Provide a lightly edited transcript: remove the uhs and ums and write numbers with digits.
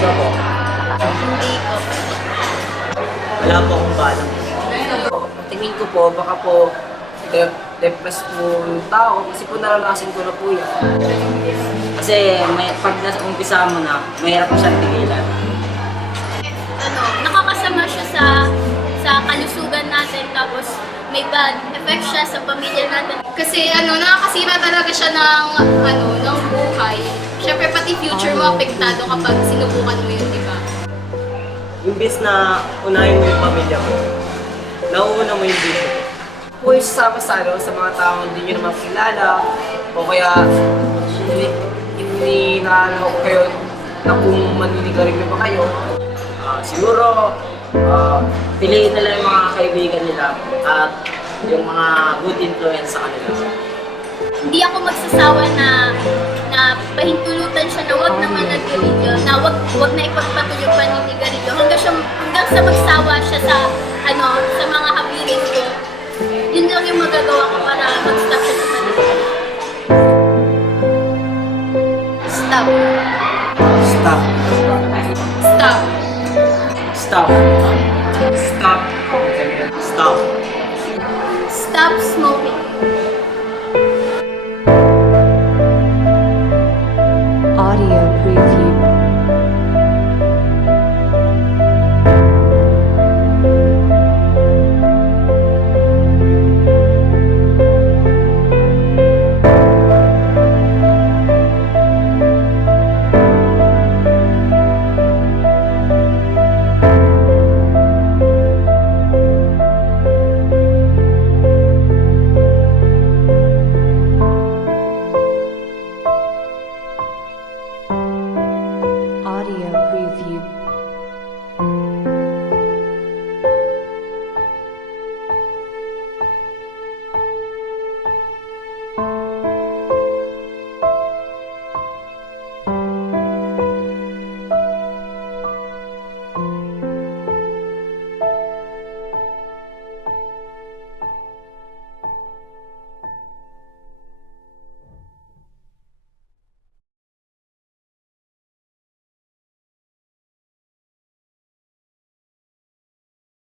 ka po? Hindi ko. Wala po akong balak. Tingin ko po, baka po depressed po yung tao kasi po naranasan ko na po yan. Kasi pag umpisa mo na, mahirap mo siyang tigilan. Nakakasama siya sa kalusugan natin, tapos may bad effect siya sa pamilya natin. Kasi nakakasira talaga siya ng buhay. Siyempre pati future mo apektado kapag sinubukan mo yun, di ba? Imbes na unahin mo yung pamilya mo, nauuna mo yung bisyo. Kung isasama sa mga taong hindi nyo naman kilala, o kaya hindi naalala ko kayo na kung maninigarilyo ba kayo, siguro piliin nila yung mga kaibigan nila at yung mga good influence sa kanila. Hindi ako magsasawa na pahintulutan siya na wag na managarilyo, na wag na ipagpatuloy yung paninigarilyo hanggang sa magsawa siya sa mga habilin ko. Yun lang yung magagawa ko para mag-stop siya sa paninigarilyo. Stop. Stop. Stop. Stop. Stop. Stop. Stop smoking. Audio preview. Audio preview.